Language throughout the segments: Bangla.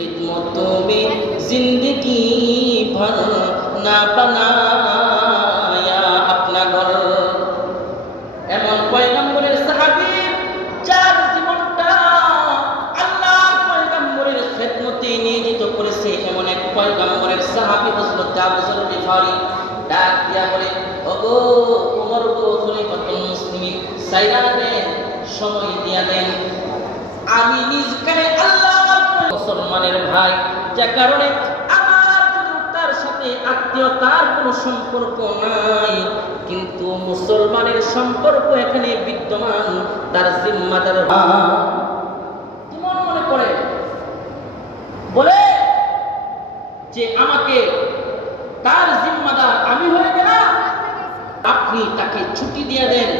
खिदमत में जिंदगी भर ना बनाया अपना घर। এমন পয়গম্বরের সাহাবী যার জীবনটা আল্লাহ পয়গম্বরের খেদমতে নিয়োজিত করেছে, এমন এক পয়গম্বরের সাহাবী হযরত আবু যর গিফারি ডাক দিয়া বলে, ওগো ওমর গো খলিফাতুল মুসলিমিন, সাইরা দেন, সময় দিয়া দেন, আমি নিজ কানে আল্লাহ মুসলমানের ভাই, যে কারণে আমার যদি তার সাথে আত্মীয়তার কোনো সম্পর্ক নাই, কিন্তু মুসলমানের সম্পর্ক এখানে বিদ্যমান, তার জিম্মাদার কেমন মনে করে বলে যে আমাকে তার জিম্মাদার আমি হয়ে গেলাম, আপনি তাকে ছুটি দিয়ে দেন।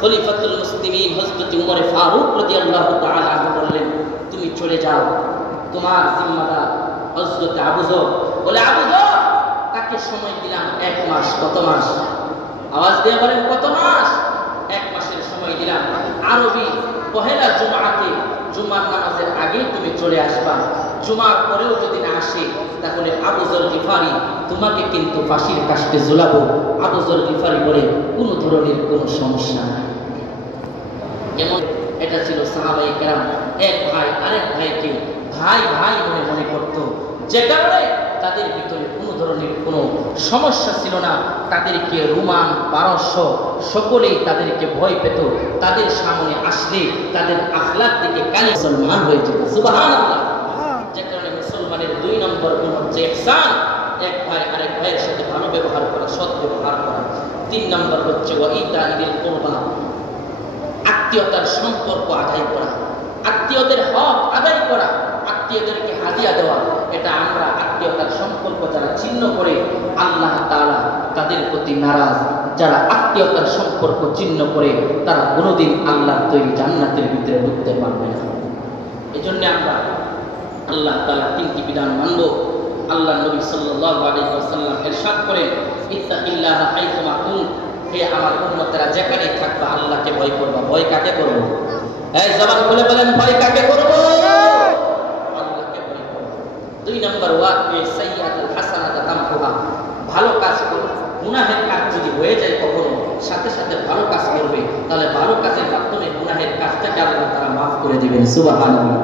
খলিফাতুল মুসলিমিন হযরত উমর ফারুক রাদিয়াল্লাহু তাআলা আনহু বললেন, তুমি চলে যাও, তোমার জিম্মাদার হযরত আবু যর। বলে আবু যর, তাকে সময় দিলাম 1 মাস। কত মাস? আওয়াজ দিয়ে বলেন কত মাস? 1 মাসের সময় দিলাম। আরবি পহেলা জুমাতে, জুমার নামাজের আগে তুমি চলে আসবা। জুমার পরেও যদি না আসে, তাহলে আবু যর গিফারি তোমাকে কিন্তু ফাঁসির কাস্টে ঝুলাবো। আবু যর গিফারি বলে, কোনো ধরনের কোনো সমস্যা নাই। যেমন এটা ছিল সাহাবায়ে কেরাম, এক ভাই আরেক ভাইকে ভাই ভাই মনে মনে করত, যে কারণে তাদের ভিতরে কোনো ধরনের কোনো সমস্যা ছিল না। তাদেরকে রোমান পারস্য সকলেই তাদেরকে ভয় পেত, তাদের সামনে আসলে তাদের আখলাক থেকে কালি মুসলমান হয়ে যেত। সুবহানাল্লাহ। যে কারণে মুসলমানের 2 নম্বর গুণ হচ্ছে ইহসান, এক ভাই আরেক ভাইয়ের সাথে ভালো ব্যবহার করা, সৎ ব্যবহার করা। 3 নম্বর হচ্ছে ওয়া ইতাইল কুরবা, আত্মীয়তার সম্পর্ক আদায় করা, আত্মীয়দের হক আদায় করা, আত্মীয়দেরকে হাদিয়া দেওয়া। এটা আমরা আত্মীয়তার সম্পর্ক যারা ছিন্ন করে, আল্লাহ তাআলা তাদের প্রতি নারাজ। যারা আত্মীয়তার সম্পর্ক ছিন্ন করে, তারা কোনোদিন আল্লাহর তৈরি জান্নাতের ভিতরে ঢুকতে পারবে না। এজন্য আমরা আল্লাহ তাআলা 3টি বিধান মানব। আল্লাহ নবী সাল্লাল্লাহু আলাইহি ওয়াসাল্লাম ইরশাদ করেন, ইত্তাকিল্লাহা হাইসুমা কুনত, হে আমার উম্মতেরা যেখানেই থাকবা আল্লাহকে ভয় করবা। ভয় কাকে করব? এই জবান খুলে বলেন, ভয় কাকে করব? আল্লাহকে ভয় করব। 2 নম্বর ওয়াকি সাইয়্যাতুল হাসানাতা তামহুহা, ভালো কাজ করো। গুনাহের কাজ যদি হয়ে যায় কখনো, সাথে সাথে ভালো কাজ করবে, তাহলে ভালো কাজের মাধ্যমে গুনাহের কাজটাকে আল্লাহ তাআলা maaf করে দিবেন। সুবহানাল্লাহ।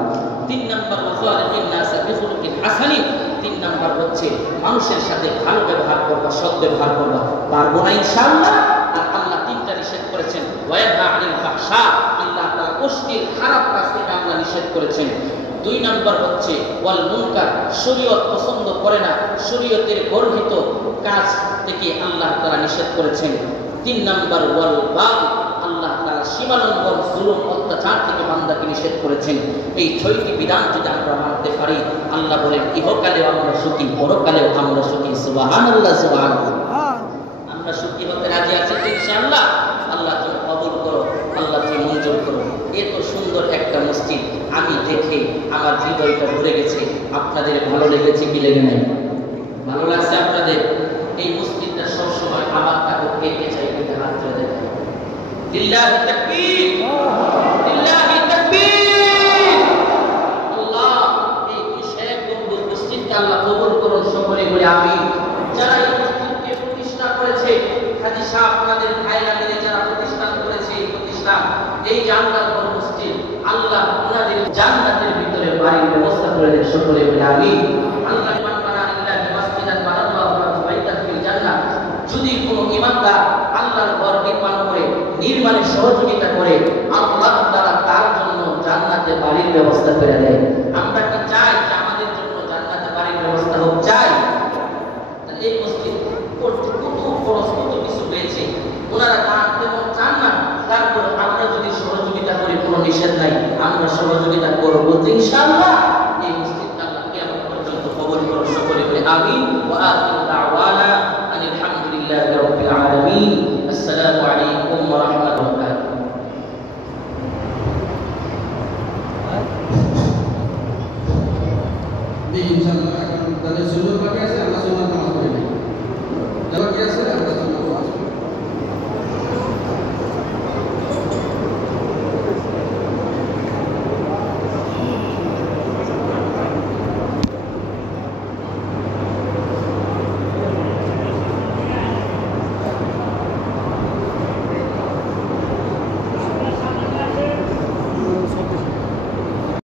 3 নম্বর ওয়াখালিকিন নাসা বিখুলুকিন হাসানিন, 3 নম্বর হচ্ছে মানুষের সাথে ভালো ব্যবহার করবা, সৎ ব্যবহার করবা। পারবো না ইনশাআল্লাহ। আর আল্লাহ 3টা নিষেধ করেছেন, ওয়ায়ানহা আনিল ফাহশা, আল্লাহ তাআলা অশ্লীল খারাপ কাজ থেকে আল্লাহ নিষেধ করেছেন। 2 নম্বর হচ্ছে ওয়াল মুনকার, শরীয়ত পছন্দ করে না, শরীয়তের গর্হিত কাজ থেকে আল্লাহ তাআলা নিষেধ করেছেন। 3 নম্বর ওয়াল বাগ, আল্লাহ তাআলা সীমালঙ্ঘন, জুলুম, অত্যাচার থেকে বান্দাকে নিষেধ করেছেন। এই 6টি বিধান যদি আমরা মানতে পারি, আল্লাহ বলেন ইহকালেও আমরা সুখী, পরকালেও আমরা সুখী। সুবহানাল্লাহ, সুবহানাল্লাহ। আমরা সুখী হতে রাজি আছি ইনশাআল্লাহ। আল্লাহ তুমি কবুল করো, আল্লাহ তুমি মঞ্জুর করো। এত সুন্দর একটা মসজিদ আমি দেখে আমার হৃদয়টা ভরে গেছে। আপনাদের ভালো লেগেছে কি লেগে নাই? ভালো লাগছে আপনাদের? এই মসজিদটা সবসময় আবার তাকে পেতে চাই, পেতে হাত ধরে দেয়। লিল্লাহি তাকবীর, লিল্লাহি তাকবীর। আল্লাহ এই শেখ গম্বুজ মসজিদকে আল্লাহ কবুল করুন, সকলে বলে আমিন। যারা এই মসজিদকে প্রতিষ্ঠা করেছে, হাজী সাহেব আপনাদের ভাইরা মিলে যারা প্রতিষ্ঠান করেছে, এই প্রতিষ্ঠান, এই জান্নাতুল মসজিদ, আল্লাহ আপনাদের জান্নাতের ভিতরে বাড়ির ব্যবস্থা করে দেন, সকলে বলে আমিন। আল্লাহ মানবানা লিল্লাহি মাসজিদান বানাল্লাহু লাহু বাইতান ফিল জান্নাহ, যদি কোনো ইমানদার আল্লাহর ঘর নির্মাণ করে, নির্মাণে সহযোগিতা করে, আল্লাহ তাআলা তার জন্য জান্নাতে বাড়ির ব্যবস্থা করে দেয়। আমরা কি চাই যে আমাদের জন্য জান্নাতে বাড়ির ব্যবস্থা হোক? চাই। তাহলে এই মসজিদ কত খরচ, কত কিছু হয়েছে, ওনারা দান দেওয়া চান না, তারপর আমরা যদি সহযোগিতা করি, কোনো নিষেধ নাই, আমরা সহযোগিতা করব ইনশাআল্লাহ। এই মসজিদটা আল্লাহ কিয়ামত পর্যন্ত কবুল করুন, সকলে বলে আমিন। ওয়া আখিরু দাওয়ানা আনিল হামদুলিল্লাহি রাব্বিল আলামিন। আসসালামু আলাইকুম ওয়া রাহমাতুল্লাহ। ইনশাআল্লাহ এখন তাদের সুযোগ বাকি আছে, আমরা সুন্নাত নামাজ পড়ি। যারা কি আছে আমরা